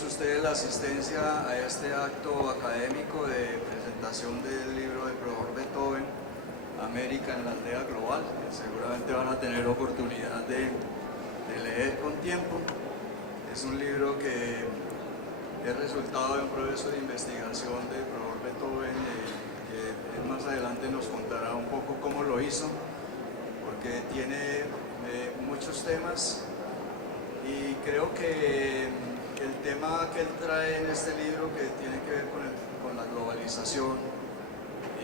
todos ustedes la asistencia a este acto académico de presentación del libro de Profesor Beethoven, América en la aldea global, que seguramente van a tener oportunidad de leer con tiempo. Es un libro que es resultado de un proceso de investigación de Profesor Beethoven, que más adelante nos contará un poco cómo lo hizo, porque tiene muchos temas, y creo que el tema que él trae en este libro, que tiene que ver con la globalización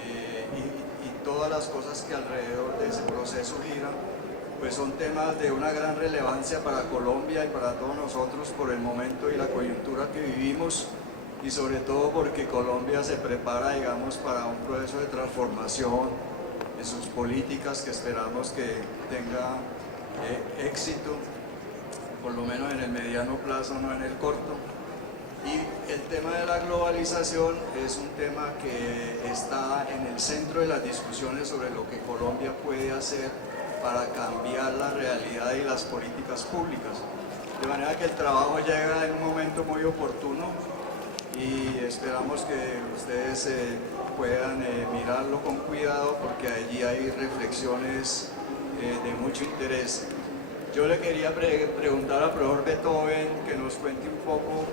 y todas las cosas que alrededor de ese proceso giran, pues son temas de una gran relevancia para Colombia y para todos nosotros por el momento y la coyuntura que vivimos, y sobre todo porque Colombia se prepara, digamos, para un proceso de transformación en sus políticas que esperamos que tenga éxito, por lo menos en el mediano plazo, no en el corto. Y el tema de la globalización es un tema que está en el centro de las discusiones sobre lo que Colombia puede hacer para cambiar la realidad y las políticas públicas. De manera que el trabajo llega en un momento muy oportuno y esperamos que ustedes puedan mirarlo con cuidado, porque allí hay reflexiones de mucho interés. Yo le quería preguntar al profesor Beethoven que nos cuente un poco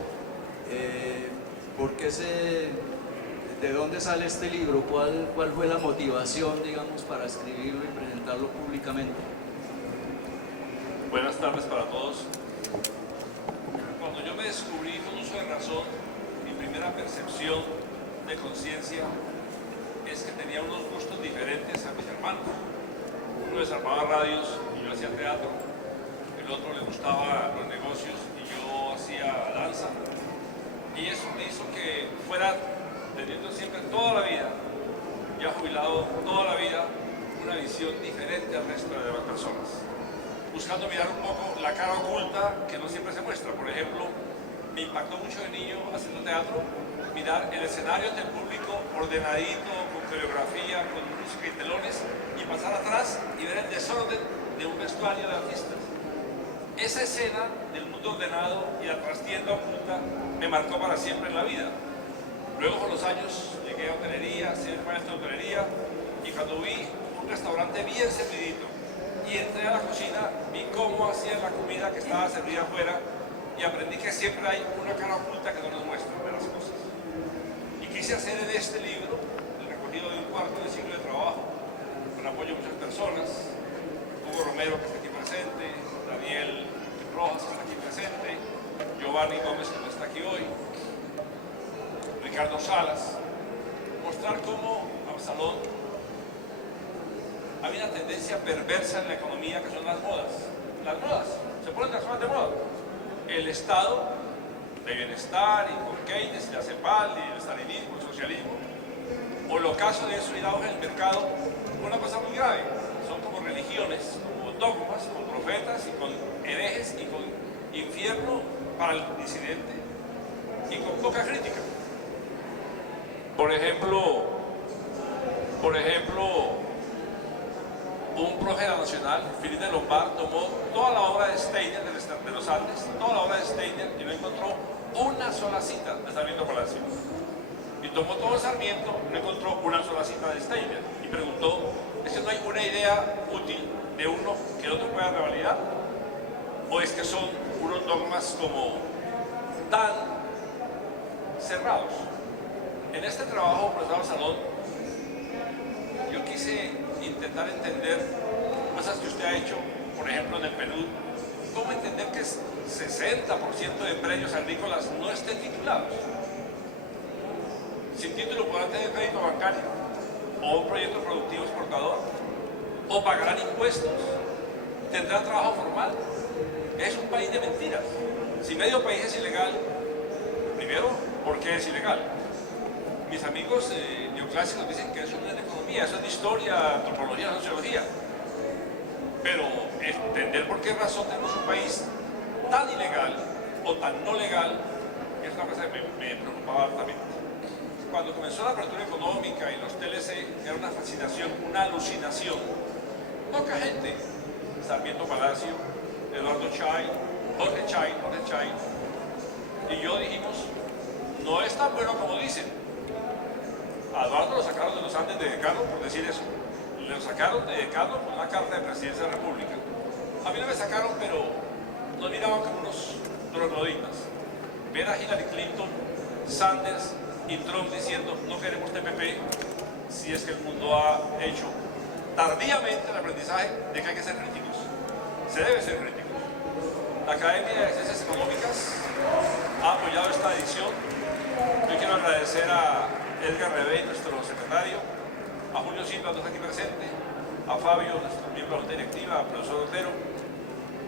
de dónde sale este libro, cuál fue la motivación, digamos, para escribirlo y presentarlo públicamente. Buenas tardes para todos. Cuando yo me descubrí con uso de razón, mi primera percepción de conciencia es que tenía unos gustos diferentes a mis hermanos. Uno desarmaba radios y yo hacía teatro, el otro le gustaba los negocios y yo hacía danza, y eso me hizo que fuera teniendo siempre toda la vida, ya jubilado toda la vida, una visión diferente al resto de las personas, buscando mirar un poco la cara oculta que no siempre se muestra. Por ejemplo, me impactó mucho de niño haciendo teatro mirar el escenario del público ordenadito, con coreografía, con música y telones, y pasar atrás y ver el desorden de un vestuario de artistas. Esa escena del mundo ordenado y la trastienda oculta me marcó para siempre en la vida. Luego, con los años, llegué a hotelería, ser maestro de hotelería, y cuando vi un restaurante bien servidito y entré a la cocina, vi cómo hacían la comida que estaba servida afuera, y aprendí que siempre hay una cara oculta que no nos muestra de las cosas. Y quise hacer en este libro el recogido de un cuarto de siglo de trabajo, con apoyo de muchas personas: Hugo Romero, que está aquí presente, Daniel Rojas, que está aquí presente, Giovanni Gómez, que no está aquí hoy, Ricardo Salas. Mostrar cómo Absalón había una tendencia perversa en la economía, que son las modas. Las modas, se ponen las cosas de moda. El estado de bienestar, y con Keynes, y la CEPAL, y el stalinismo, el socialismo, o el ocaso de eso y dado en el mercado, una cosa muy grave. Son como religiones, como dogmas, con profetas y con herejes y con infierno para el disidente, y con poca crítica. Por ejemplo, un prójera nacional, Philippe de Lombard, tomó toda la obra de Steiner, de los Andes, toda la obra de Steiner, y no encontró una sola cita de Sarmiento Palacio. Y tomó todo Sarmiento, no encontró una sola cita de Steiner, y preguntó: ¿es que no hay una idea útil de uno que el otro pueda revalidar? ¿O es que son unos dogmas como tan cerrados? En este trabajo, profesor Absalón, yo quise intentar entender cosas que usted ha hecho, por ejemplo, en el Perú. ¿Cómo entender que 60% de predios agrícolas no estén titulados? Sin título podrán tener crédito bancario, o un proyecto productivo exportador, o pagarán impuestos, tendrán trabajo formal. Es un país de mentiras. Si medio país es ilegal, primero, ¿por qué es ilegal? Mis amigos neoclásicos dicen que eso no es de economía, eso es de historia, antropología, sociología. Pero entender por qué razón tenemos un país tan ilegal o tan no legal es una cosa que me preocupaba altamente. Cuando comenzó la apertura económica y los TLC, era una fascinación, una alucinación. Poca gente, Sarmiento Palacio, Eduardo Chay, Jorge Chay, y yo dijimos, no es tan bueno como dicen. A Eduardo lo sacaron de los Andes de decano por decir eso. Lo sacaron de decano por una carta de presidencia de la República. A mí no me sacaron, pero nos miraban como unos trogloditas. Ver a Hillary Clinton, Sanders y Trump diciendo no queremos TPP, si es que el mundo ha hecho tardíamente el aprendizaje de que hay que ser críticos. Se debe ser críticos. La Academia de Ciencias Económicas ha apoyado esta edición. Yo quiero agradecer a Edgar Rebey, nuestro secretario, a Julio Silva, que está aquí presente, a Fabio, nuestro miembro de la Junta Directiva, al profesor Otero,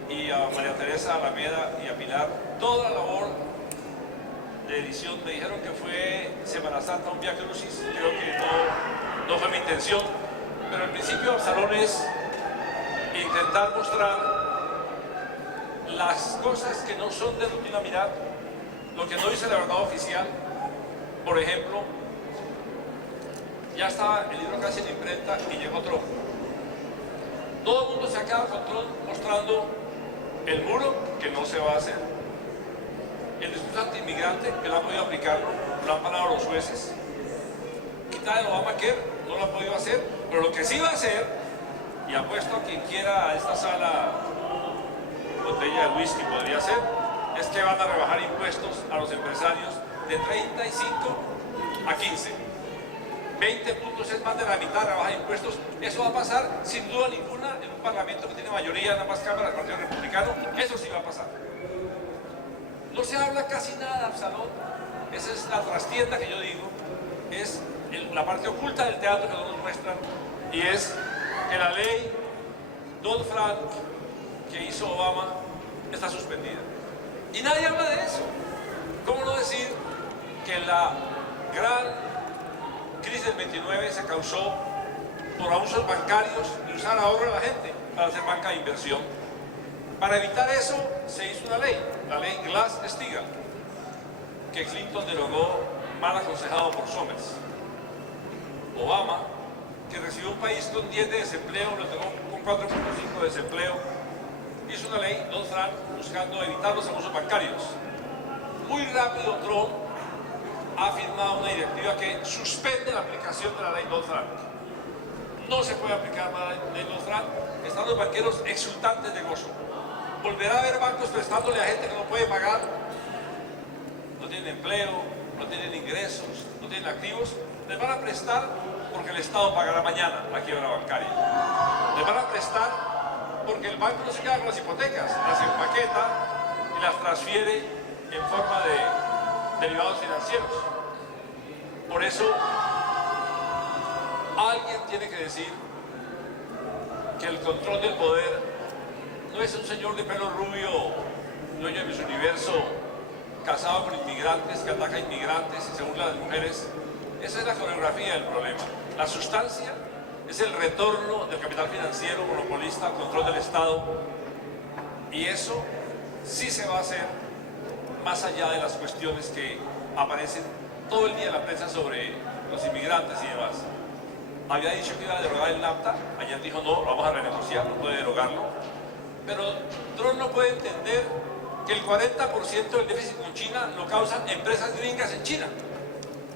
y a María Teresa Alameda y a Pilar, toda la labor de edición. Me dijeron que fue Semana Santa, un vía crucis, creo que no fue mi intención, pero al principio Absalón es intentar mostrar las cosas que no son de rutina mirar, lo que no dice la verdad oficial. Por ejemplo, ya estaba el libro casi en imprenta y llegó Trump. Todo el mundo se acaba con Trump mostrando el muro, que no se va a hacer, el discurso anti-inmigrante, que no ha podido aplicarlo, lo han parado los jueces, quitar el Obamacare, no lo ha podido hacer, pero lo que sí va a hacer, y apuesto a quien quiera a esta sala botella de whisky podría ser, es que van a rebajar impuestos a los empresarios de 35 a 15. 20 puntos es más de la mitad, rebaja impuestos. Eso va a pasar sin duda ninguna en un parlamento que tiene mayoría en ambas cámaras del Partido Republicano. Eso sí va a pasar. No se habla casi nada, Absalón. Esa es la trastienda que yo digo. Es la parte oculta del teatro que no nos muestran. Y es que la ley Dodd-Frank que hizo Obama está suspendida. Y nadie habla de eso. ¿Cómo no decir que la gran crisis del 29 se causó por abusos bancarios y usar ahorro de la gente para hacer banca de inversión? Para evitar eso se hizo una ley, la ley Glass-Steagall, que Clinton derogó mal aconsejado por Summers. Obama, que recibió un país con 10 de desempleo, lo dejó con 4.5 de desempleo, hizo una ley, Dodd-Frank, buscando evitar los abusos bancarios. Muy rápido Trump ha firmado una directiva que suspende la aplicación de la ley Dodd-Frank. No se puede aplicar la ley Dodd-Frank. Están los banqueros exultantes de gozo. Volverá a haber bancos prestándole a gente que no puede pagar. No tienen empleo, no tienen ingresos, no tienen activos. Les van a prestar porque el Estado pagará mañana la quiebra bancaria. Les van a prestar porque el banco no se queda con las hipotecas, las empaqueta y las transfiere en forma de derivados financieros. Por eso, alguien tiene que decir que el control del poder no es un señor de pelo rubio, dueño de Miss Universo, casado con inmigrantes, que ataca a inmigrantes y se burla de mujeres. Esa es la coreografía del problema. La sustancia es el retorno del capital financiero monopolista al control del Estado, y eso sí se va a hacer más allá de las cuestiones que aparecen todo el día en la prensa sobre los inmigrantes y demás. Había dicho que iba a derogar el NAFTA, ayer dijo no, lo vamos a renegociar, no puede derogarlo. Pero Trump no puede entender que el 40% del déficit con China lo causan empresas gringas en China,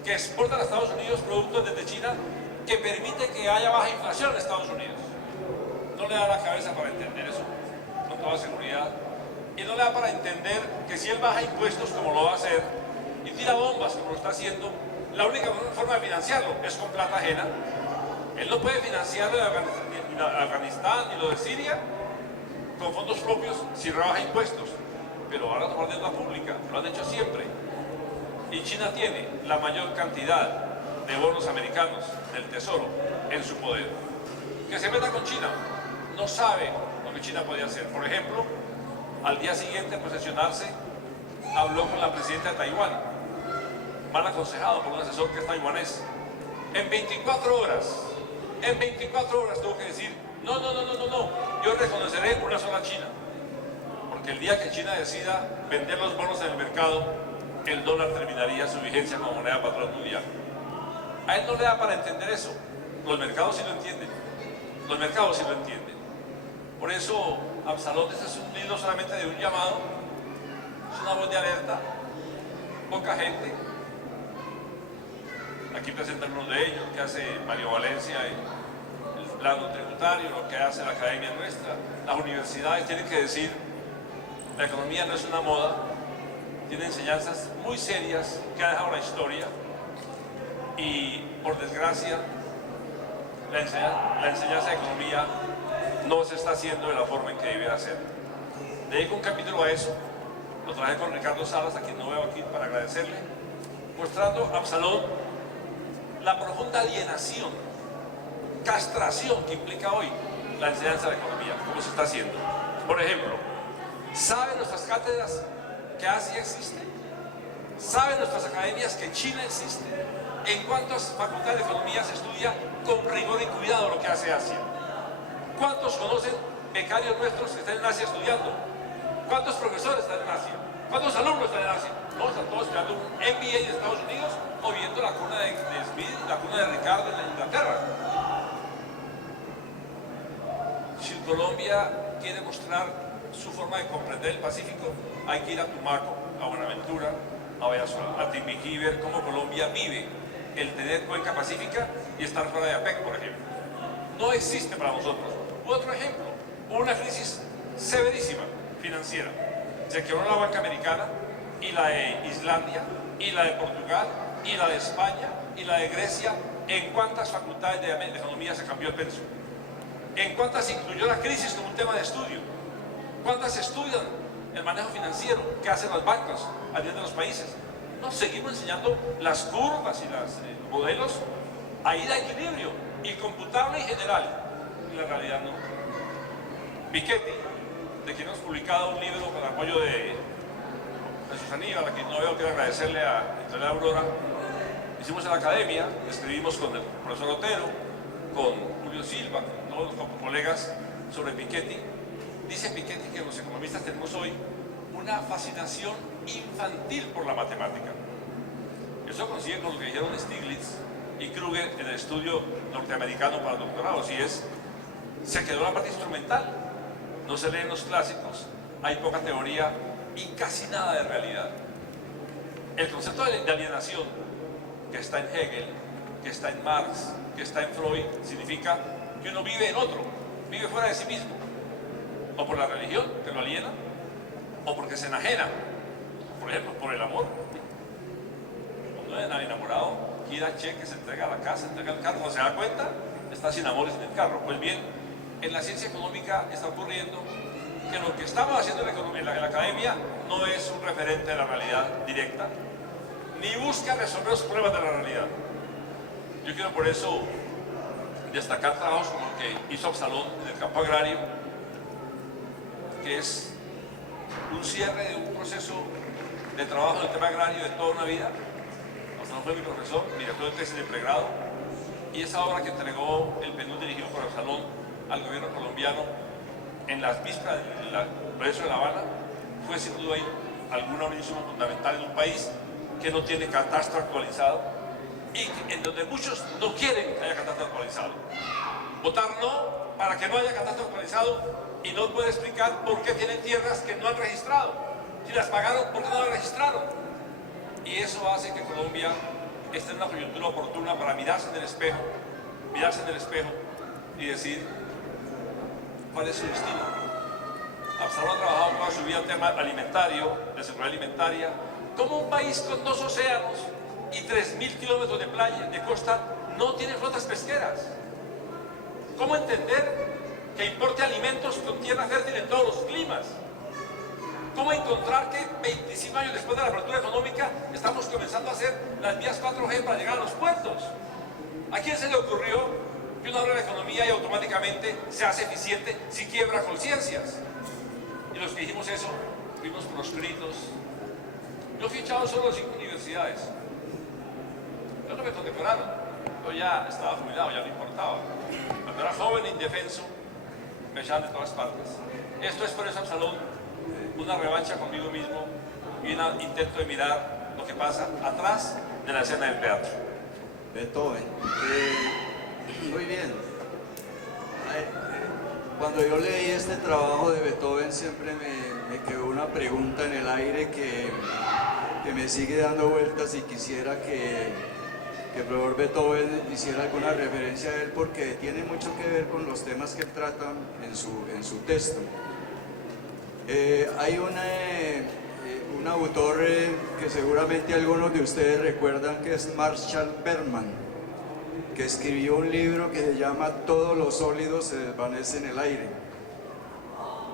que exportan a Estados Unidos productos desde China, que permite que haya baja inflación en Estados Unidos. No le da la cabeza para entender eso, con toda seguridad. Y no le da para entender que si él baja impuestos, como lo va a hacer, y tira bombas, como lo está haciendo, la única forma de financiarlo es con plata ajena. Él no puede financiar lo de Afganistán ni lo de Siria con fondos propios si rebaja impuestos, pero van a tomar deuda pública, lo han hecho siempre. Y China tiene la mayor cantidad de bonos americanos del Tesoro en su poder. Que se meta con China, no sabe lo que China podía hacer. Por ejemplo, al día siguiente de posesionarse, habló con la presidenta de Taiwán, mal aconsejado por un asesor que es taiwanés. En 24 horas tuvo que decir, no, yo reconoceré una sola China. Porque el día que China decida vender los bonos en el mercado, el dólar terminaría su vigencia como moneda patrón mundial. A él no le da para entender eso. Los mercados sí lo entienden. Por eso, Absalón, este es un libro solamente de un llamado, es una voz de alerta poca gente. Aquí presentan uno de ellos, que hace Mario Valencia, el plano tributario, lo que hace la academia nuestra. Las universidades tienen que decir, la economía no es una moda, tiene enseñanzas muy serias que ha dejado la historia y, por desgracia, la enseñanza de economía no se está haciendo de la forma en que debiera ser. Dedico un capítulo a eso, lo traje con Ricardo Salas, a quien no veo aquí, para agradecerle, mostrando a Absalón la profunda alienación, castración que implica hoy la enseñanza de la economía, como se está haciendo. Por ejemplo, ¿saben nuestras cátedras que Asia existe? ¿Saben nuestras academias que China existe? ¿En cuántas facultades de economía se estudia con rigor y cuidado lo que hace Asia? ¿Cuántos conocen becarios nuestros que están en Asia estudiando? ¿Cuántos profesores están en Asia? ¿Cuántos alumnos están en Asia? No, están todos estudiando un MBA en Estados Unidos o viendo la cuna de Smith, la cuna de Ricardo en Inglaterra. Si Colombia quiere mostrar su forma de comprender el Pacífico, hay que ir a Tumaco, a Buenaventura, a Timbiquí y ver cómo Colombia vive el tener cuenca pacífica y estar fuera de APEC, por ejemplo. No existe para nosotros. Otro ejemplo, hubo una crisis severísima financiera. Se quebró la banca americana y la de Islandia y la de Portugal y la de España y la de Grecia. ¿En cuántas facultades de economía se cambió el pensum? ¿En cuántas incluyó la crisis como un tema de estudio? ¿Cuántas estudian el manejo financiero que hacen los bancos al nivel de los países? No, seguimos enseñando las curvas y los modelos a ir a equilibrio, incomputable y general. Y la realidad no. Piketty, de quien hemos publicado un libro con apoyo de Jesús Aníbal, a quien no veo, quiero agradecerle a Editorial Aurora. Hicimos en la academia, escribimos con el profesor Otero, con Julio Silva, con todos los colegas sobre Piketty. Dice Piketty que los economistas tenemos hoy una fascinación infantil por la matemática. Eso coincide con lo que dijeron Stiglitz y Kruger en el estudio norteamericano para doctorados, y es, se quedó la parte instrumental, no se leen los clásicos, hay poca teoría y casi nada de realidad. El concepto de alienación, que está en Hegel, que está en Marx, que está en Freud, significa que uno vive en otro, vive fuera de sí mismo, o por la religión, que lo aliena, o porque se enajena, por ejemplo, por el amor. Cuando es enamorado, quiera cheque, se entrega a la casa, se entrega el carro, cuando se da cuenta, está sin amores en el carro. Pues bien, en la ciencia económica está ocurriendo que lo que estamos haciendo en la academia no es un referente de la realidad directa, ni busca resolver los problemas de la realidad. Yo quiero por eso destacar trabajos como el que hizo Absalón en el campo agrario, que es un cierre de un proceso de trabajo en el tema agrario de toda una vida. Absalón fue mi profesor, mi director de tesis de pregrado, y esa obra que entregó el PNUD dirigido por Absalón al gobierno colombiano en las vísperas del proceso de La Habana fue sin duda alguna organización fundamental en un país que no tiene catastro actualizado y en donde muchos no quieren que haya catastro actualizado. Votar no para que no haya catastro actualizado y no puede explicar por qué tienen tierras que no han registrado. Si las pagaron, ¿por qué no las registraron? Y eso hace que Colombia esté en una coyuntura oportuna para mirarse en el espejo y decir cuál es su destino. Absalón ha trabajado toda su vida en el tema alimentario, de seguridad alimentaria. ¿Cómo un país con 2 océanos y 3.000 kilómetros de playa, de costa, no tiene flotas pesqueras? ¿Cómo entender que importe alimentos con tierra fértil en todos los climas? ¿Cómo encontrar que 25 años después de la apertura económica estamos comenzando a hacer las vías 4G para llegar a los puertos? ¿A quién se le ocurrió que uno habla de economía y automáticamente se hace eficiente si quiebra conciencias? Y los que dijimos eso fuimos proscritos. Yo fui echado solo de 5 universidades. Yo no me condecoraron. Yo ya estaba jubilado, ya no importaba. Cuando era joven e indefenso, me echaban de todas partes. Esto es por eso, Absalón, una revancha conmigo mismo y un intento de mirar lo que pasa atrás de la escena del teatro. Beethoven. Muy bien. Cuando yo leí este trabajo de Beethoven siempre me quedó una pregunta en el aire que que me sigue dando vueltas y quisiera que el profesor Beethoven hiciera alguna referencia a él porque tiene mucho que ver con los temas que él trata en su texto. Hay un autor que seguramente algunos de ustedes recuerdan, que es Marshall Bergman, que escribió un libro que se llama Todos los sólidos se desvanecen en el aire.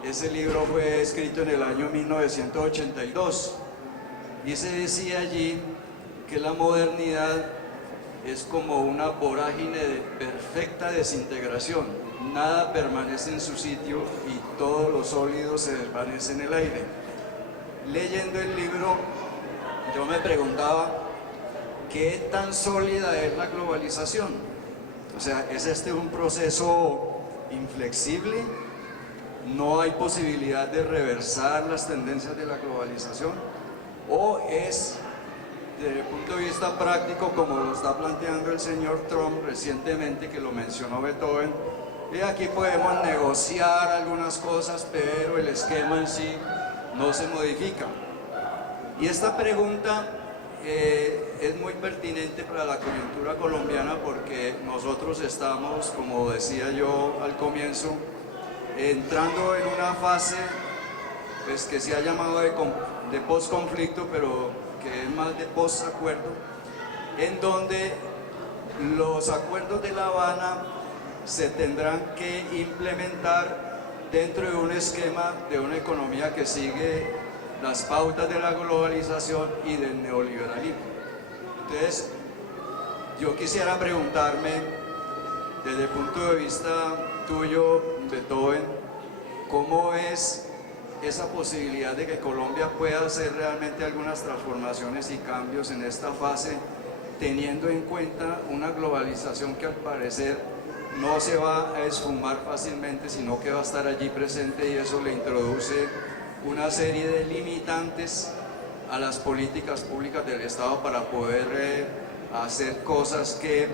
Ese libro fue escrito en el año 1982 y se decía allí que la modernidad es como una vorágine de perfecta desintegración. Nada permanece en su sitio y todos los sólidos se desvanecen en el aire. Leyendo el libro, yo me preguntaba, ¿qué tan sólida es la globalización? O sea, ¿es este un proceso inflexible? ¿No hay posibilidad de reversar las tendencias de la globalización? ¿O es, desde el punto de vista práctico, como lo está planteando el señor Trump recientemente, que lo mencionó Beethoven, y aquí podemos negociar algunas cosas, pero el esquema en sí no se modifica? Y esta pregunta es muy pertinente para la coyuntura colombiana porque nosotros estamos, como decía yo al comienzo, entrando en una fase pues, que se ha llamado de post-conflicto, pero que es más de post-acuerdo, en donde los acuerdos de La Habana se tendrán que implementar dentro de un esquema de una economía que sigue las pautas de la globalización y del neoliberalismo. Entonces, yo quisiera preguntarme, desde el punto de vista tuyo, Beethoven, ¿cómo es esa posibilidad de que Colombia pueda hacer realmente algunas transformaciones y cambios en esta fase, teniendo en cuenta una globalización que al parecer no se va a esfumar fácilmente, sino que va a estar allí presente, y eso le introduce una serie de limitantes a las políticas públicas del Estado para poder hacer cosas que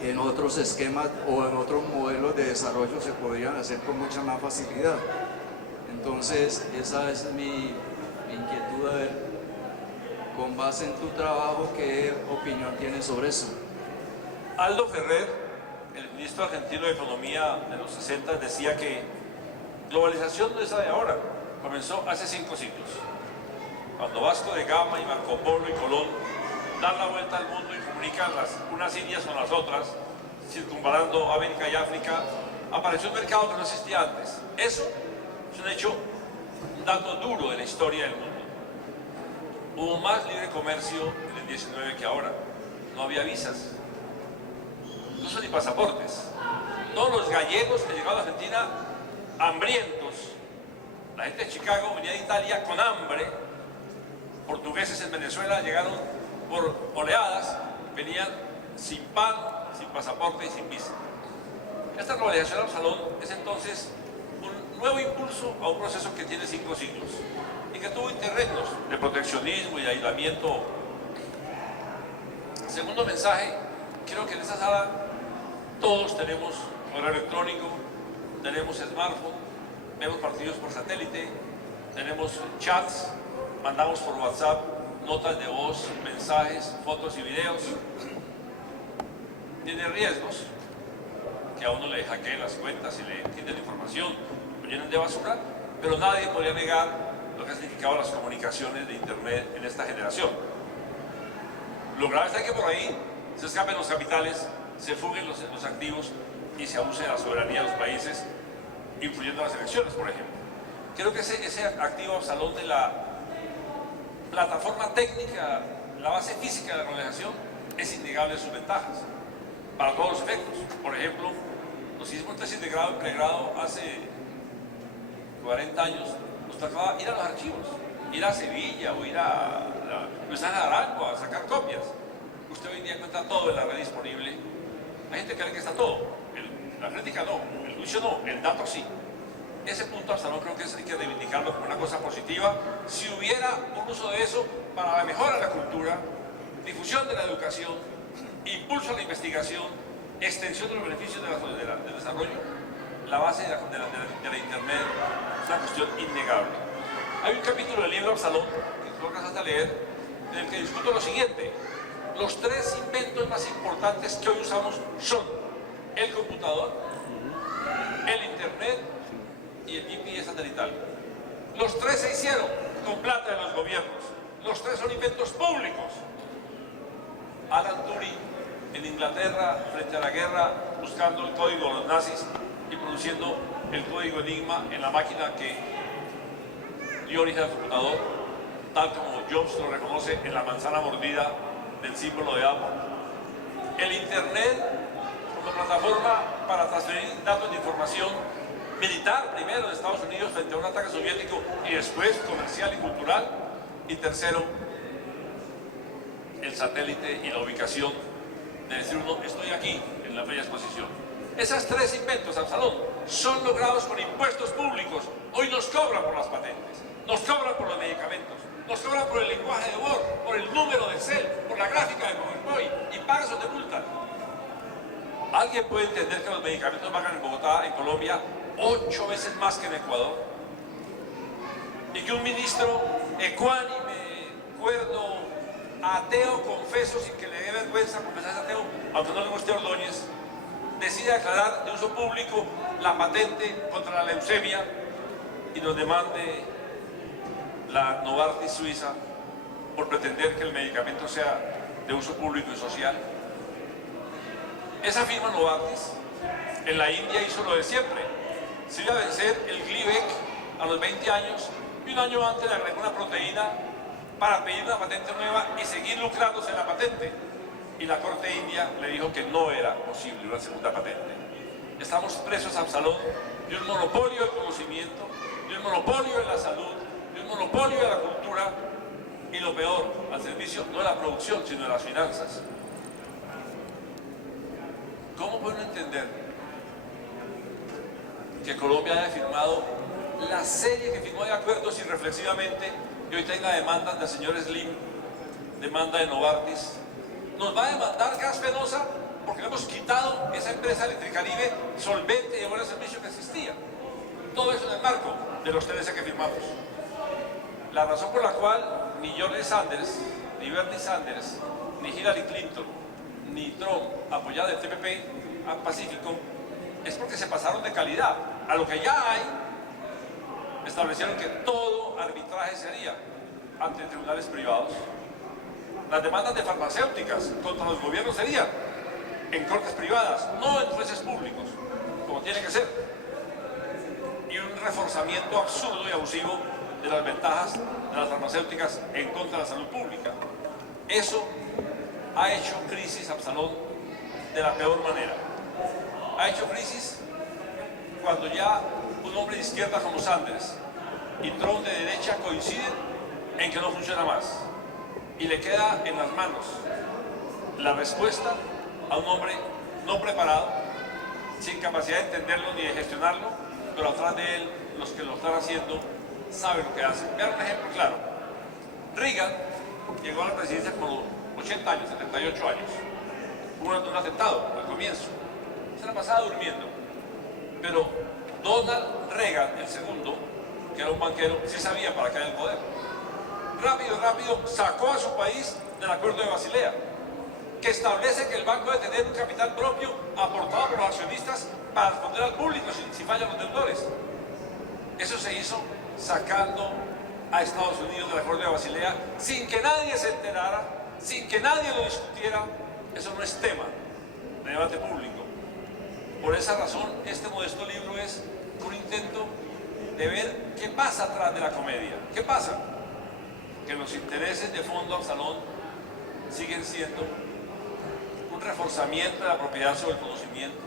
en otros esquemas o en otros modelos de desarrollo se podrían hacer con mucha más facilidad? Entonces, esa es mi inquietud, a ver, con base en tu trabajo, ¿qué opinión tienes sobre eso? Aldo Ferrer, el ministro argentino de Economía de los 60, decía que globalización no es la de ahora, comenzó hace 5 siglos, cuando Vasco de Gama y Marco Polo y Colón dan la vuelta al mundo y comunican unas indias con las otras, circunvalando América y África, apareció un mercado que no existía antes. Eso es un hecho, un dato duro de la historia del mundo. Hubo más libre comercio en el 19 que ahora, no había visas, incluso ni pasaportes. Todos los gallegos que llegaron a Argentina hambrientos, la gente de Chicago venía de Italia con hambre, portugueses en Venezuela llegaron por oleadas, venían sin pan, sin pasaporte y sin visa. Esta globalización al salón es entonces un nuevo impulso a un proceso que tiene 5 siglos y que tuvo interregnos de proteccionismo y de aislamiento. Segundo mensaje, creo que en esta sala todos tenemos correo electrónico, tenemos smartphone, vemos partidos por satélite, tenemos chats, mandamos por WhatsApp notas de voz, mensajes, fotos y videos. Tiene riesgos, que a uno le hackeen las cuentas y le quiten información, lo llenen de basura, pero nadie podría negar lo que han significado las comunicaciones de Internet en esta generación. Lo grave está que por ahí se escapen los capitales, se fuguen los activos y se abuse de la soberanía de los países, influyendo en las elecciones, por ejemplo. Creo que ese activo salón de la plataforma técnica, la base física de la globalización, es innegable sus ventajas, para todos los efectos. Por ejemplo, nos hicimos tesis de grado y pregrado hace 40 años, nos tocaba ir a los archivos, ir a Sevilla o ir a Luis Naranjo a sacar copias. Usted hoy en día encuentra todo en la red disponible. Hay gente que cree que está todo, la crítica no, el juicio no, el dato sí. Ese punto hasta no creo que hay que reivindicarlo como una cosa positiva. Si hubiera un uso de eso para la mejora de la cultura, difusión de la educación, impulso a la investigación, extensión de los beneficios del desarrollo, la base de la Internet es una cuestión innegable. Hay un capítulo del libro Absalón, que tú alcanzaste a leer, en el que discuto lo siguiente: los tres inventos más importantes que hoy usamos son el computador, el internet y el GPS satelital. Los tres se hicieron con plata de los gobiernos. Los tres son inventos públicos. Alan Turing en Inglaterra, frente a la guerra, buscando el código de los nazis y produciendo el código Enigma en la máquina que dio origen al computador, tal como Jobs lo reconoce en la manzana mordida del símbolo de Apple. El Internet como plataforma para transferir datos de información militar, primero de Estados Unidos frente a un ataque soviético y después comercial y cultural. Y tercero, el satélite y la ubicación de decir uno, estoy aquí en la bella exposición. Esas tres inventos, Absalón, son logrados con impuestos públicos. Hoy nos cobran por las patentes, nos cobran por los medicamentos, nos cobran por el lenguaje de Word, por el número de Excel, por la gráfica de PowerPoint y pagas o te multan. ¿Alguien puede entender que los medicamentos valgan en Bogotá, en Colombia, 8 veces más que en Ecuador? Y que un ministro ecuánime, cuerdo, ateo, confeso, sin que le dé vergüenza confesarse ateo, aunque no le guste Ordóñez, decide declarar de uso público la patente contra la leucemia y nos demande la Novartis suiza por pretender que el medicamento sea de uso público y social. Esa firma Novartis en la India hizo lo de siempre. Se iba a vencer el Glivec a los 20 años y un año antes le agregó una proteína para pedir una patente nueva y seguir lucrándose en la patente. Y la Corte India le dijo que no era posible una segunda patente. Estamos presos, Absalón, de un monopolio del conocimiento, de un monopolio de la salud, de un monopolio de la cultura y lo peor, al servicio no de la producción, sino de las finanzas. ¿Cómo pueden entender que Colombia haya firmado la serie que firmó de acuerdos irreflexivamente y hoy tenga demandas del señor Slim, demanda de Novartis? Nos va a demandar Gas Fenosa porque le hemos quitado esa empresa Electricaribe solvente y de buen servicio que existía. Todo eso en el marco de los TLC que firmamos. La razón por la cual ni George Sanders, ni Bernie Sanders, ni Hillary Clinton, ni Trump apoyaron el TPP al Pacífico es porque se pasaron de calidad. A lo que ya hay, establecieron que todo arbitraje se haría ante tribunales privados. Las demandas de farmacéuticas contra los gobiernos serían en cortes privadas, no en jueces públicos, como tiene que ser. Y un reforzamiento absurdo y abusivo de las ventajas de las farmacéuticas en contra de la salud pública. Eso ha hecho crisis, Absalón, de la peor manera. Ha hecho crisis cuando ya un hombre de izquierda como Sanders y Trump de derecha coinciden en que no funciona más. Y le queda en las manos la respuesta a un hombre no preparado, sin capacidad de entenderlo ni de gestionarlo, pero atrás de él, los que lo están haciendo saben lo que hacen. Vean un ejemplo claro. Reagan llegó a la presidencia como 80 años, 78 años. Hubo un atentado al comienzo. Se la pasaba durmiendo. Pero Donald Reagan, el segundo, que era un banquero, sí sabía para qué era el poder. Rápido, sacó a su país del Acuerdo de Basilea, que establece que el banco debe tener un capital propio aportado por los accionistas para responder al público si fallan los deudores. Eso se hizo sacando a Estados Unidos del Acuerdo de Basilea sin que nadie se enterara, sin que nadie lo discutiera. Eso no es tema de debate público. Por esa razón, este modesto libro es un intento de ver qué pasa atrás de la comedia. ¿Qué pasa? Que los intereses de fondo, Absalón, siguen siendo un reforzamiento de la propiedad sobre el conocimiento,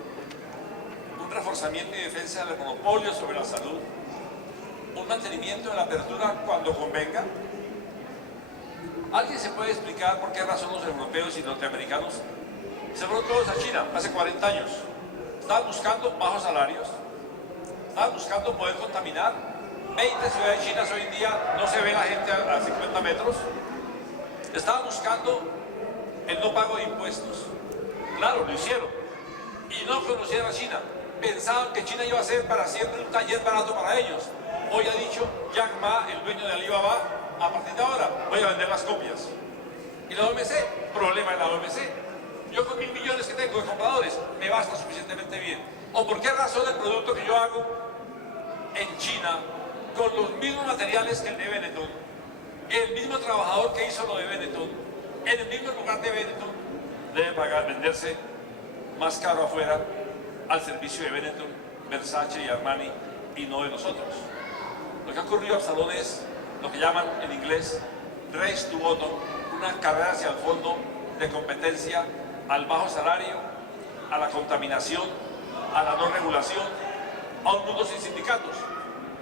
un reforzamiento y defensa del monopolio sobre la salud, un mantenimiento de la apertura cuando convenga. ¿Alguien se puede explicar por qué razón los europeos y norteamericanos se fueron todos a China hace 40 años? Estaban buscando bajos salarios, estaban buscando poder contaminar. 20 ciudades chinas hoy en día no se ve la gente a 50 metros. Estaban buscando el no pago de impuestos. Claro, lo hicieron. Y no conocían a China. Pensaban que China iba a ser para siempre un taller barato para ellos. Hoy ha dicho Jack Ma, el dueño de Alibaba, a partir de ahora voy a vender las copias. Y la OMC, problema de la OMC. Yo con 1.000 millones que tengo de compradores, me basta suficientemente bien. ¿O por qué razón el producto que yo hago en China, con los mismos materiales que el de Benetton, el mismo trabajador que hizo lo de Benetton, en el mismo lugar de Benetton, debe venderse más caro afuera al servicio de Benetton, Versace y Armani y no de nosotros? Lo que ha ocurrido en Absalón es lo que llaman en inglés race to bottom, una carrera hacia el fondo de competencia al bajo salario, a la contaminación, a la no regulación, a un mundo sin sindicatos.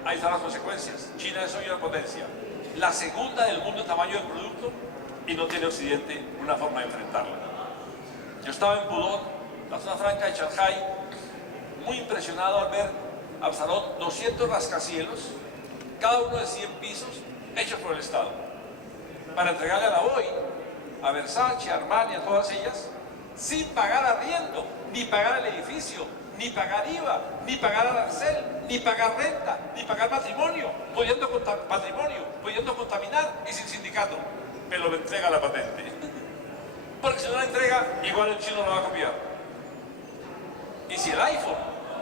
Ahí están las consecuencias. China es hoy una potencia, la segunda del mundo en tamaño del producto, y no tiene Occidente una forma de enfrentarla. Yo estaba en Pudong, la zona franca de Shanghái, muy impresionado al ver Absalón 200 rascacielos, cada uno de 100 pisos, hechos por el Estado, para entregarle a la BOI, a Versace, a Armani, a todas ellas, sin pagar arriendo, ni pagar el edificio, ni pagar IVA, ni pagar arancel, ni pagar renta, ni pagar patrimonio, pudiendo contaminar y sin sindicato. Pero lo entrega la patente. Porque si no la entrega, igual el chino lo va a copiar. Y si el iPhone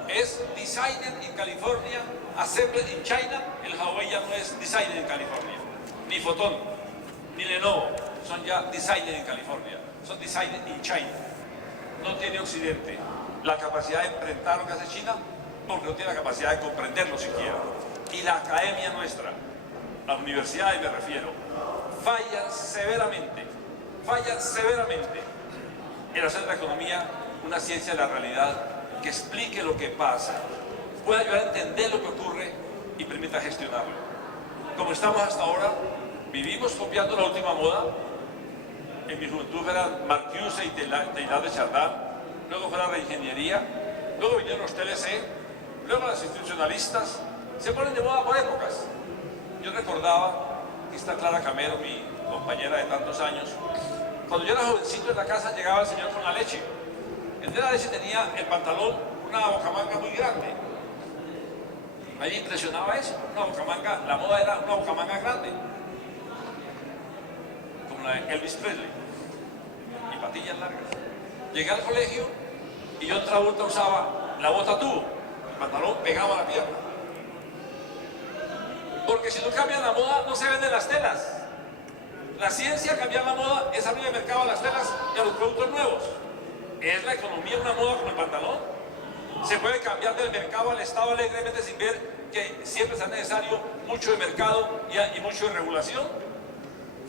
es designed in California, assembled in China, el Huawei ya no es designed in California. Ni Photon, ni Lenovo son ya designed in California, son designed in China. No tiene Occidente la capacidad de enfrentar lo que hace China, porque no tiene la capacidad de comprenderlo siquiera. Y la academia nuestra, las universidades me refiero, fallan severamente en hacer de la economía una ciencia de la realidad que explique lo que pasa, pueda ayudar a entender lo que ocurre y permita gestionarlo. Como estamos hasta ahora, vivimos copiando la última moda. En mi juventud eran Marcuse y Teilhard de Chardin, luego fue la reingeniería, luego vinieron los TLC, luego las institucionalistas, se ponen de moda por épocas. Yo recordaba, aquí está Clara Camero, mi compañera de tantos años, cuando yo era jovencito en la casa llegaba el señor con la leche. El de la leche tenía el pantalón, una bocamanga muy grande. A mí me impresionaba eso, una bocamanga, la moda era una bocamanga grande, como la de Elvis Presley, y patillas largas. Llegué al colegio y yo en Travolta usaba la bota tubo, el pantalón pegado a la pierna. Porque si no cambian la moda, no se venden las telas. La ciencia cambiar la moda es abrir el mercado a las telas y a los productos nuevos. ¿Es la economía una moda como el pantalón? Se puede cambiar del mercado al Estado alegremente sin ver que siempre es necesario mucho de mercado y mucho de regulación.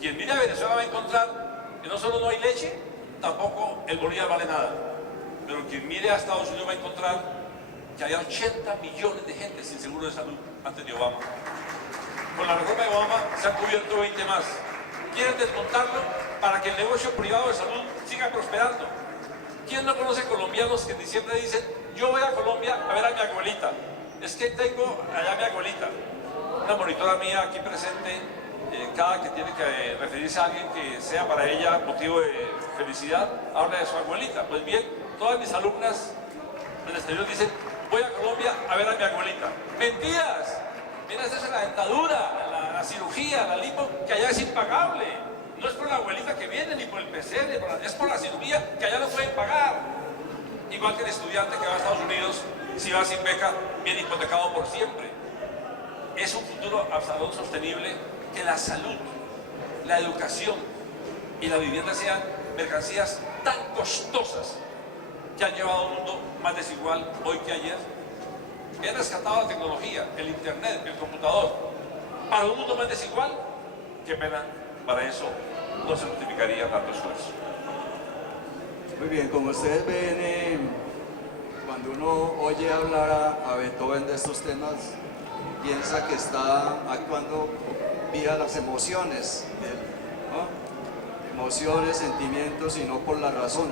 Quien mire a Venezuela va a encontrar que no solo no hay leche, tampoco el bolívar vale nada. Pero quien mire a Estados Unidos va a encontrar que hay 80 millones de gente sin seguro de salud antes de Obama. Con la reforma de Obama se han cubierto 20 más. Quieren desmontarlo para que el negocio privado de salud siga prosperando. ¿Quién no conoce colombianos que en diciembre dicen, yo voy a Colombia a ver a mi abuelita? Es que tengo allá a mi abuelita. Una monitora mía aquí presente, cada que tiene que referirse a alguien que sea para ella motivo de felicidad, habla de su abuelita. Pues bien, todas mis alumnas del exterior dicen, voy a Colombia a ver a mi abuelita. ¡Mentiras! Viene a hacerse la dentadura, la cirugía, la lipo, que allá es impagable. No es por la abuelita que viene, ni por el PCR, es por la cirugía que allá no pueden pagar. Igual que el estudiante que va a Estados Unidos, si va sin beca, viene hipotecado por siempre. Es un futuro Absalón sostenible, que la salud, la educación y la vivienda sean mercancías tan costosas que han llevado a un mundo más desigual hoy que ayer. He rescatado la tecnología, el internet, el computador, para un mundo más desigual. Qué pena, para eso no se justificaría tanto esfuerzo. Muy bien, como ustedes ven, cuando uno oye hablar a Beethoven de estos temas, piensa que está actuando vía las emociones, ¿no? Emociones, sentimientos y no por la razón.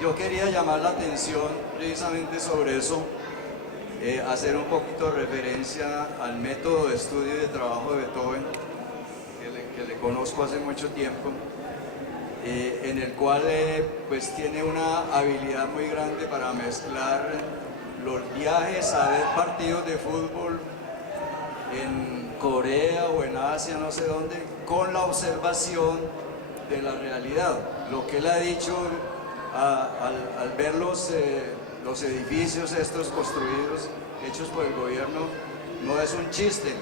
Yo quería llamar la atención precisamente sobre eso, hacer un poquito de referencia al método de estudio y de trabajo de Beethoven, que le conozco hace mucho tiempo, en el cual pues tiene una habilidad muy grande para mezclar los viajes a ver partidos de fútbol en Corea o en Asia, no sé dónde, con la observación de la realidad. Lo que él ha dicho al ver los edificios estos construidos, hechos por el gobierno, no es un chiste.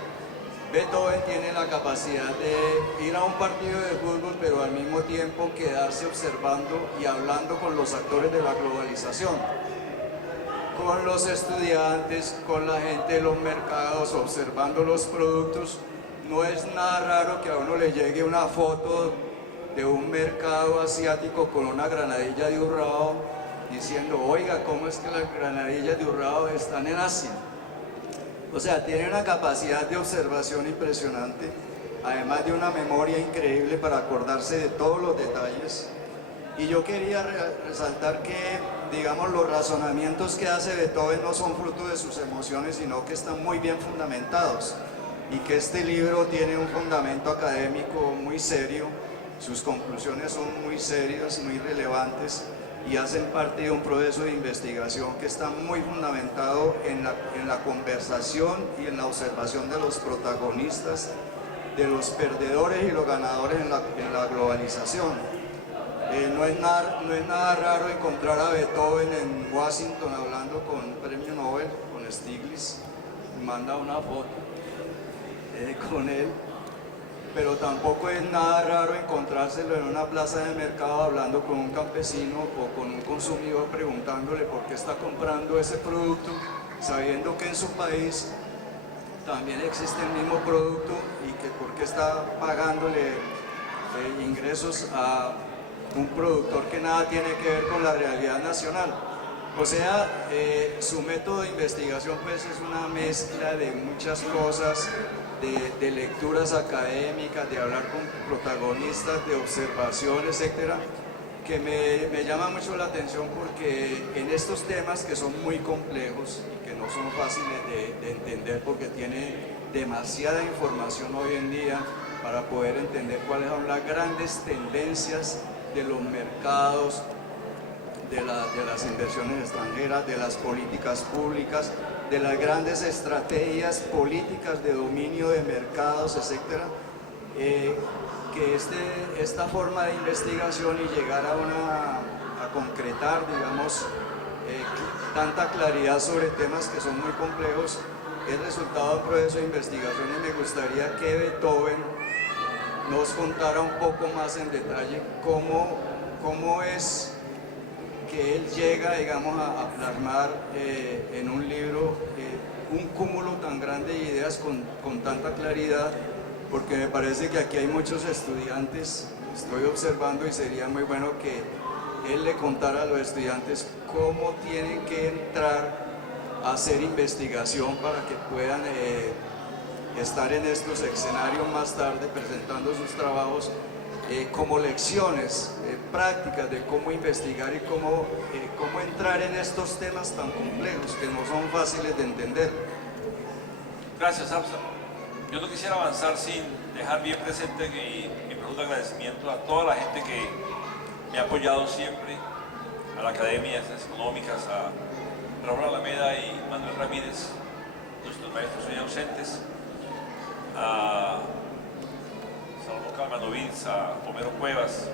Beethoven tiene la capacidad de ir a un partido de fútbol, pero al mismo tiempo quedarse observando y hablando con los actores de la globalización, con los estudiantes, con la gente de los mercados, observando los productos. No es nada raro que a uno le llegue una foto de un mercado asiático con una granadilla de Urrao diciendo, oiga, ¿cómo es que las granadillas de Urrao están en Asia? O sea, tiene una capacidad de observación impresionante, además de una memoria increíble para acordarse de todos los detalles. Y yo quería resaltar que, digamos, los razonamientos que hace Beethoven no son fruto de sus emociones, sino que están muy bien fundamentados, y que este libro tiene un fundamento académico muy serio. Sus conclusiones son muy serias, muy relevantes, y hacen parte de un proceso de investigación que está muy fundamentado en la conversación y en la observación de los protagonistas, de los perdedores y los ganadores en la globalización. No es nada raro encontrar a Beethoven en Washington hablando con un premio Nobel, con Stiglitz, manda una foto con él. Pero tampoco es nada raro encontrárselo en una plaza de mercado hablando con un campesino o con un consumidor preguntándole por qué está comprando ese producto, sabiendo que en su país también existe el mismo producto y que por qué está pagándole ingresos a un productor que nada tiene que ver con la realidad nacional. O sea, su método de investigación pues es una mezcla de muchas cosas, de lecturas académicas, de hablar con protagonistas, de observaciones, etcétera, que me llama mucho la atención porque en estos temas que son muy complejos y que no son fáciles de entender porque tiene demasiada información hoy en día para poder entender cuáles son las grandes tendencias de los mercados, de las inversiones extranjeras, de las políticas públicas, de las grandes estrategias políticas de dominio de mercados, etc. Que esta forma de investigación y llegar a concretar, digamos, tanta claridad sobre temas que son muy complejos, es resultado de un proceso de investigación, y me gustaría que Beethoven nos contara un poco más en detalle cómo es que él llega, digamos, a plasmar en un libro un cúmulo tan grande de ideas con tanta claridad, porque me parece que aquí hay muchos estudiantes, estoy observando, y sería muy bueno que él le contara a los estudiantes cómo tienen que entrar a hacer investigación para que puedan estar en estos escenarios más tarde presentando sus trabajos como lecciones prácticas de cómo investigar y cómo entrar en estos temas tan complejos que no son fáciles de entender. Gracias, Absa. Yo no quisiera avanzar sin dejar bien presente mi profundo agradecimiento a toda la gente que me ha apoyado siempre, a la Academia de Ciencias Económicas, a Raúl Alameda y Manuel Ramírez, nuestros maestros hoy ausentes, a Salomón Calmanovitz, a Homero Cuevas,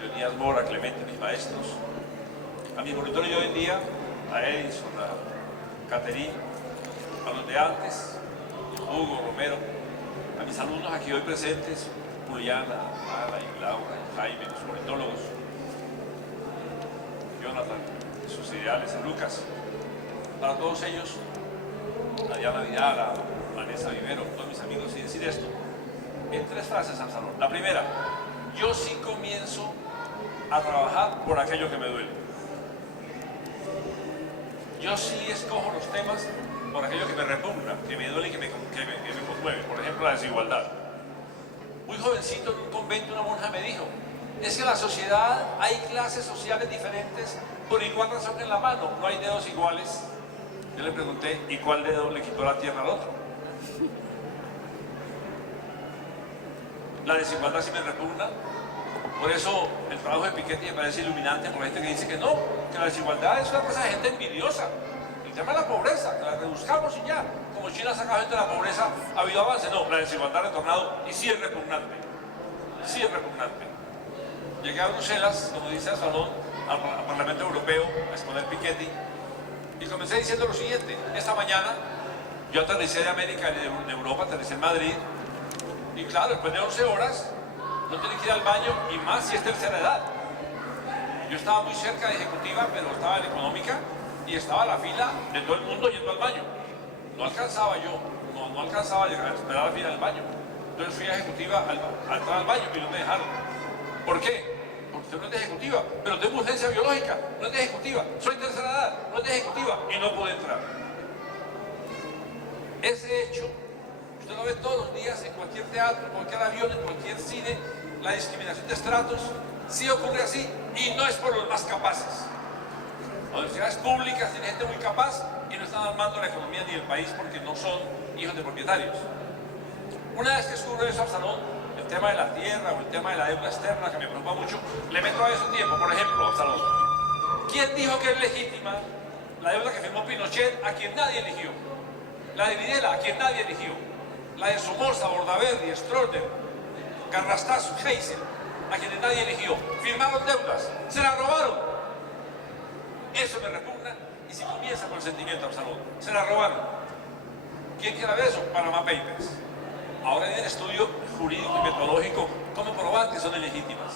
Leonidas Mora, Clemente, mis maestros, a mis monitores de hoy en día, a Edison, a Caterine, a los de antes, Hugo, Romero, a mis alumnos aquí hoy presentes, Juliana, Ana y Laura, y Jaime, los politólogos, Jonathan, sus ideales, a Lucas, para todos ellos, a Diana Vidal, a Vanessa Vivero, todos mis amigos, y decir esto en 3 frases al salón. La primera, yo sí comienzo a trabajar por aquello que me duele. Yo sí escojo los temas por aquello que me repugna, que me duele y que me conmueve. Por ejemplo, la desigualdad. Muy jovencito en un convento una monja me dijo, es que en la sociedad hay clases sociales diferentes por igual razón en la mano, no hay dedos iguales. Yo le pregunté, ¿y cuál dedo le quitó la tierra al otro? La desigualdad sí me repugna. Por eso el trabajo de Piketty me parece iluminante por la gente que dice que no, que la desigualdad es una cosa de gente envidiosa. El tema de la pobreza, que la reduzcamos y ya. Como China saca gente de la pobreza, ha habido avance. No, la desigualdad ha retornado y sí es repugnante. Sí es repugnante. Llegué a Bruselas, como dice el salón, al Parlamento Europeo, a exponer Piketty, y comencé diciendo lo siguiente. Esta mañana yo aterricé de América, de Europa, aterricé en Madrid, y claro, después de 11 horas, no tiene que ir al baño, y más si es tercera edad. Yo estaba muy cerca de ejecutiva, pero estaba en económica, y estaba la fila de todo el mundo yendo al baño. No alcanzaba yo, no alcanzaba a llegar a esperar la fila del baño. Entonces fui a ejecutiva al entrar al baño y no me dejaron. ¿Por qué? Porque usted no es de ejecutiva, pero tengo urgencia biológica, no es de ejecutiva, soy tercera edad, no es de ejecutiva, y no pude entrar. Ese hecho, usted lo ve todos los días en cualquier teatro, en cualquier avión, en cualquier cine, la discriminación de estratos, sí ocurre así, y no es por los más capaces. Las universidades públicas tienen gente muy capaz y no están armando la economía ni el país porque no son hijos de propietarios. Una vez que subo eso al salón, el tema de la tierra o el tema de la deuda externa, que me preocupa mucho, le meto a eso tiempo, por ejemplo, al salón. ¿Quién dijo que es legítima la deuda que firmó Pinochet, a quien nadie eligió? La de Videla, a quien nadie eligió. La de Somoza, Bordaberry, Stroessner, Garrastazu, Heysel, a quienes nadie eligió. Firmaron deudas, se las robaron. Eso me repugna, y si comienza con el sentimiento absoluto, se la robaron. ¿Quién quiere ver eso? Panama Papers. Ahora viene el estudio jurídico y metodológico, cómo probar que son ilegítimas,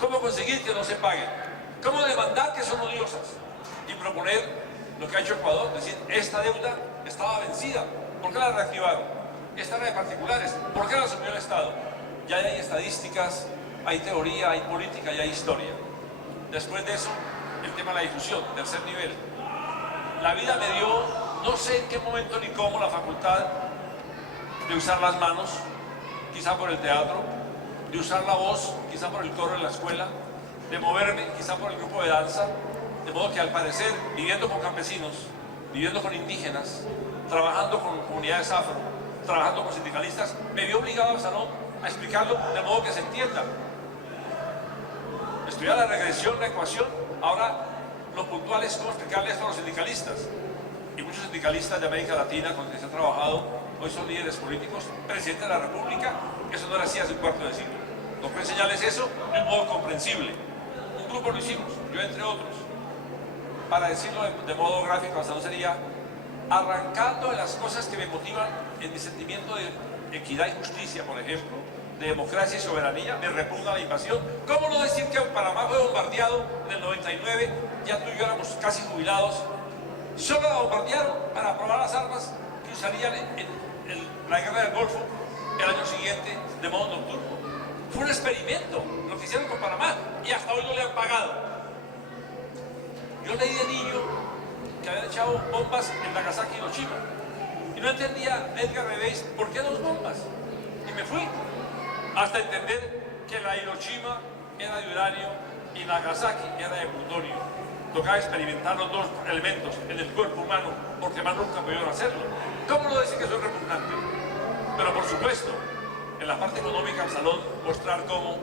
cómo conseguir que no se paguen, cómo demandar que son odiosas, y proponer lo que ha hecho Ecuador, decir, esta deuda estaba vencida, ¿por qué la reactivaron? Esta era de particulares, ¿por qué la asumió el Estado? Ya hay estadísticas, hay teoría, hay política y hay historia. Después de eso, el tema de la difusión, tercer nivel. La vida me dio, no sé en qué momento ni cómo, la facultad de usar las manos, quizá por el teatro, de usar la voz, quizá por el coro en la escuela, de moverme, quizá por el grupo de danza, de modo que al parecer, viviendo con campesinos, viviendo con indígenas, trabajando con comunidades afro, trabajando con sindicalistas, me vi obligado al salón a explicarlo de modo que se entienda. Estudiar la regresión, la ecuación, ahora lo puntual es cómo explicarle esto a los sindicalistas. Y muchos sindicalistas de América Latina con los que se ha trabajado hoy son líderes políticos, presidente de la República, eso no era así hace un cuarto de siglo. No puedo enseñarles eso de un modo comprensible. Un grupo lo hicimos, yo entre otros. Para decirlo de modo gráfico, hasta no sería arrancando de las cosas que me motivan en mi sentimiento de equidad y justicia, por ejemplo, de democracia y soberanía, me repugna la invasión. ¿Cómo no decir que Panamá fue bombardeado en el 99, ya tú y yo éramos casi jubilados? Solo la bombardearon para probar las armas que usarían en la guerra del Golfo el año siguiente de modo nocturno. Fue un experimento lo que hicieron con Panamá y hasta hoy no le han pagado. Yo leí de niño que habían echado bombas en Nagasaki y Hiroshima y no entendía Edgar Reveis por qué dos bombas, y me fui hasta entender que la Hiroshima era de uranio y Nagasaki era de plutonio. Tocaba experimentar los dos elementos en el cuerpo humano porque más nunca pudieron hacerlo. ¿Cómo no decir que soy repugnante? Pero por supuesto, en la parte económica del salón, mostrar cómo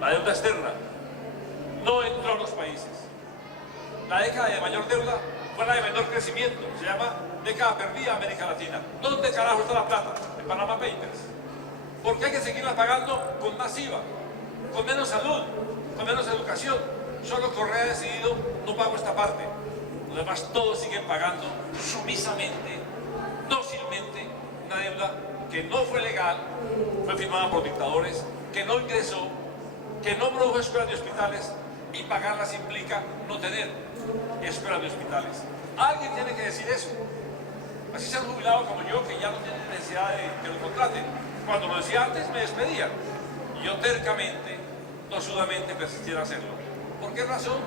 la deuda externa no entró a los países. La década de mayor deuda fue la de menor crecimiento, se llama década perdida América Latina. ¿Dónde carajo está la plata? En Panama Papers. Porque hay que seguirla pagando con más IVA, con menos salud, con menos educación. Solo Correa ha decidido, no pago esta parte. Los demás todos siguen pagando sumisamente, dócilmente, una deuda que no fue legal, fue firmada por dictadores, que no ingresó, que no produjo escuelas ni hospitales, y pagarlas implica no tener escuelas ni hospitales. Alguien tiene que decir eso. Así se han jubilado como yo, que ya no tienen necesidad de que lo contraten. Cuando lo decía antes me despedían. Y yo tercamente, tosudamente persistí en hacerlo. ¿Por qué razón?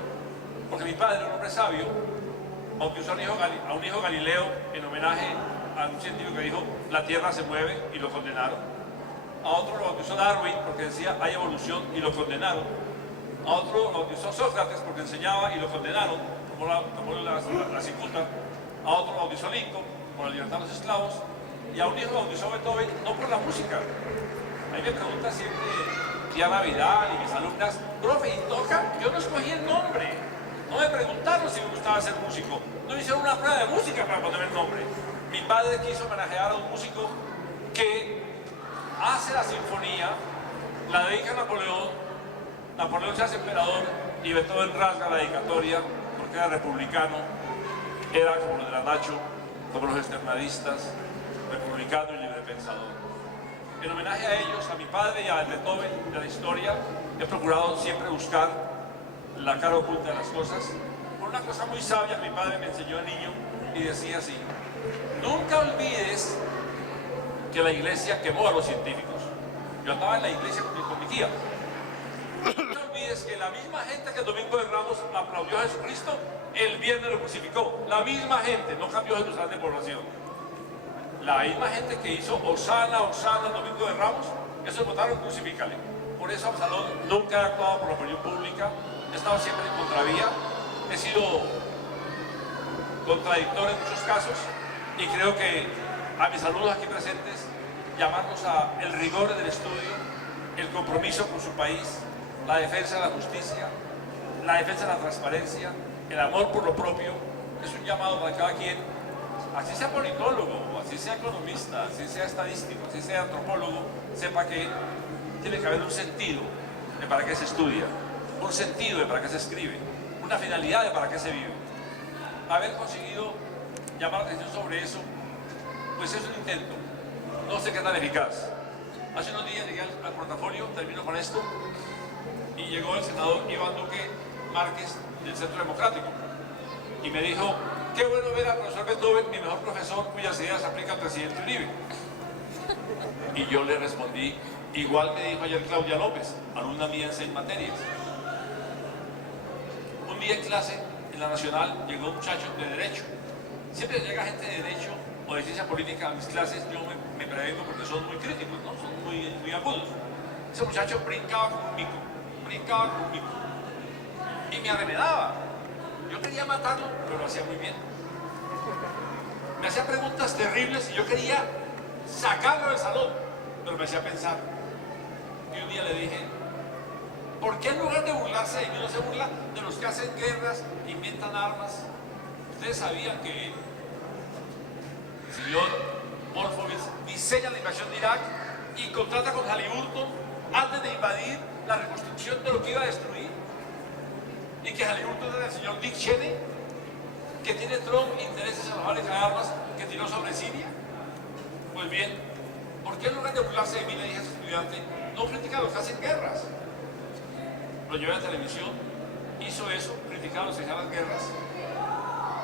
Porque mi padre, un hombre sabio, bautizó a un hijo Galileo en homenaje a un científico que dijo la Tierra se mueve, y lo condenaron. A otro lo bautizó Darwin porque decía hay evolución, y lo condenaron. A otro lo bautizó Sócrates porque enseñaba, y lo condenaron, tomó la cicuta. A otro lo bautizó Lincoln por la libertad de los esclavos. Y a un hijo lo bautizó Beethoven no por la música. A mí me pregunta siempre Diana Vidal y mis alumnas, profe, ¿y toca? Yo no escogí el nombre. No me preguntaron si me gustaba ser músico. No hicieron una prueba de música para poner el nombre. Mi padre quiso homenajear a un músico que hace la sinfonía, la dedica a Napoleón, Napoleón se hace emperador y Beethoven rasga la dedicatoria porque era republicano, era como los de la Nacho, como los externadistas, republicano y librepensador. En homenaje a ellos, a mi padre y a Beethoven de la historia, he procurado siempre buscar la cara oculta de las cosas. Por una cosa muy sabia que mi padre me enseñó de niño y decía así: nunca olvides que la iglesia quemó a los científicos. Yo andaba en la iglesia con mi tía. Nunca olvides que la misma gente que el domingo de Ramos aplaudió a Jesucristo, el viernes lo crucificó. La misma gente, no cambió Jerusalén de población. La misma gente que hizo Osana, Osana el domingo de Ramos, esos votaron crucifícale. Por eso Absalón nunca ha actuado por la opinión pública, he estado siempre en contravía, he sido contradictor en muchos casos y creo que a mis alumnos aquí presentes llamarnos a el rigor del estudio, el compromiso con su país, la defensa de la justicia, la defensa de la transparencia, el amor por lo propio, es un llamado para cada quien, así sea politólogo, así sea economista, así sea estadístico, así sea antropólogo, sepa que tiene que haber un sentido de para qué se estudia, un sentido de para qué se escribe, una finalidad de para qué se vive. Haber conseguido llamar la atención sobre eso, pues es un intento, no sé qué tan eficaz. Hace unos días llegué al portafolio, termino con esto, y llegó el senador Iván Duque Márquez del Centro Democrático y me dijo: qué bueno ver al profesor Beethoven, mi mejor profesor, cuyas ideas aplica al presidente Uribe. Y yo le respondí, igual me dijo ayer Claudia López, alumna mía en 6 materias. Un día en clase, en la Nacional, llegó un muchacho de Derecho. Siempre llega gente de Derecho o de Ciencia Política a mis clases, yo me prevengo porque son muy críticos, ¿no? Son muy agudos. Ese muchacho brincaba como un mico, y me arremedaba. Yo quería matarlo, pero lo hacía muy bien. Me hacía preguntas terribles y yo quería sacarlo del salón, pero me hacía pensar. Y un día le dije: ¿por qué en lugar de burlarse de mí no se burla de los que hacen guerras, inventan armas? Ustedes sabían que el señor Wolfowitz diseña la invasión de Irak y contrata con Halliburton antes de invadir la reconstrucción de lo que iba a destruir, y que Halliburton era el señor Dick Cheney, que tiene Trump intereses en la fábrica de armas que tiró sobre Siria. Pues bien, ¿por qué en lugar de burlarse de mí, le dije a ese estudiante, no critica a los que hacen guerras? Lo llevé a la televisión, hizo eso, criticaba a los que hacían las guerras,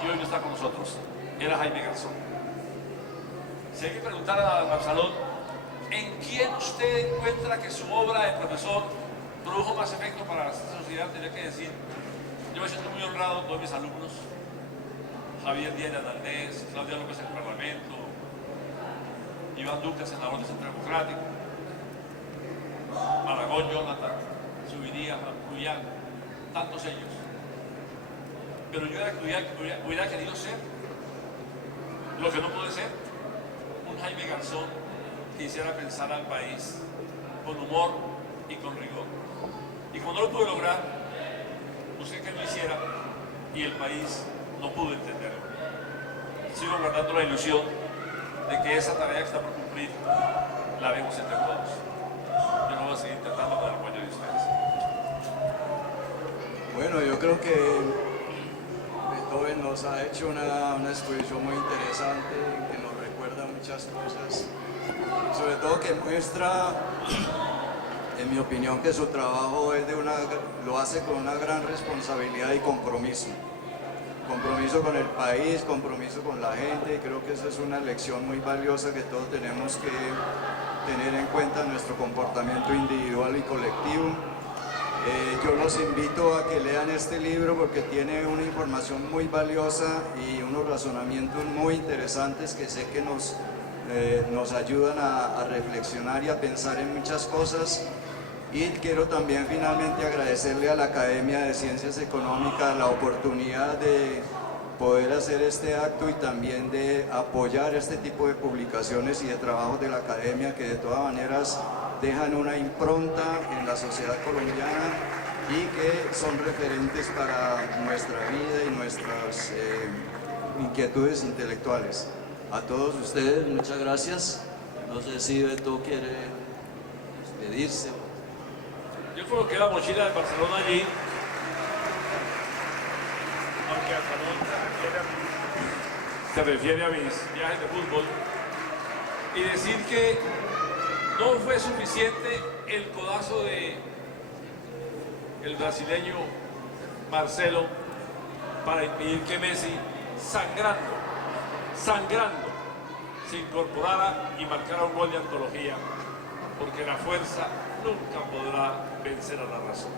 y hoy no está con nosotros. Era Jaime Garzón. Si hay que preguntar a Absalón, ¿en quién usted encuentra que su obra de profesor produjo más efecto para la sociedad? Tenía que decir, yo me siento muy honrado, todos mis alumnos, Javier Díaz Hernández, Claudia López en el Parlamento, Iván Duque, senador del Centro Democrático, Maragón, Jonathan, Subiría, Cuyán, tantos ellos. Pero yo hubiera querido ser lo que no pude ser, un Jaime Garzón que hiciera pensar al país con humor y con rigor. Y como no lo pude lograr, busqué que lo hiciera y el país no pudo entenderlo. Sigo guardando la ilusión de que esa tarea que está por cumplir la haremos entre todos. Yo no voy a seguir intentando con el apoyo de ustedes. Bueno, yo creo que Beethoven nos ha hecho una exposición muy interesante, que nos recuerda muchas cosas, sobre todo que muestra, en mi opinión, que su trabajo es lo hace con una gran responsabilidad y compromiso con el país, compromiso con la gente, y creo que esa es una lección muy valiosa que todos tenemos que tener en cuenta en nuestro comportamiento individual y colectivo. Yo los invito a que lean este libro porque tiene una información muy valiosa y unos razonamientos muy interesantes que sé que nos ayudan a reflexionar y a pensar en muchas cosas. Y quiero también finalmente agradecerle a la Academia de Ciencias Económicas la oportunidad de poder hacer este acto y también de apoyar este tipo de publicaciones y de trabajos de la Academia que de todas maneras dejan una impronta en la sociedad colombiana y que son referentes para nuestra vida y inquietudes intelectuales. A todos ustedes, muchas gracias. No sé si Beto quiere despedirse. Yo coloqué la mochila de Barcelona allí, aunque hasta no se refiere a mis viajes de fútbol, y decir que no fue suficiente el codazo de el brasileño Marcelo para impedir que Messi, sangrando, se incorporara y marcara un gol de antología, porque la fuerza nunca podrá vencer a la razón.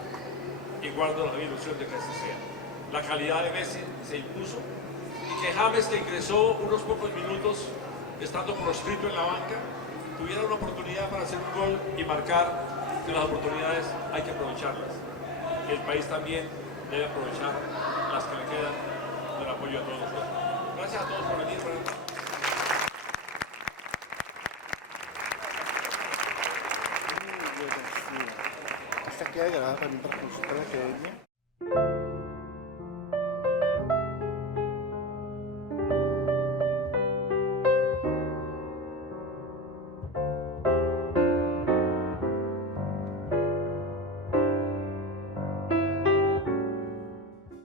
Y guardo la ilusión de que así sea. La calidad de Messi se impuso y que James, que ingresó unos pocos minutos, estando proscrito en la banca, tuviera una oportunidad para hacer un gol y marcar, que las oportunidades hay que aprovecharlas. El país también debe aprovechar las que le quedan del apoyo a todos nosotros. Gracias a todos por venir. Esta queda grabada también para consultar la academia.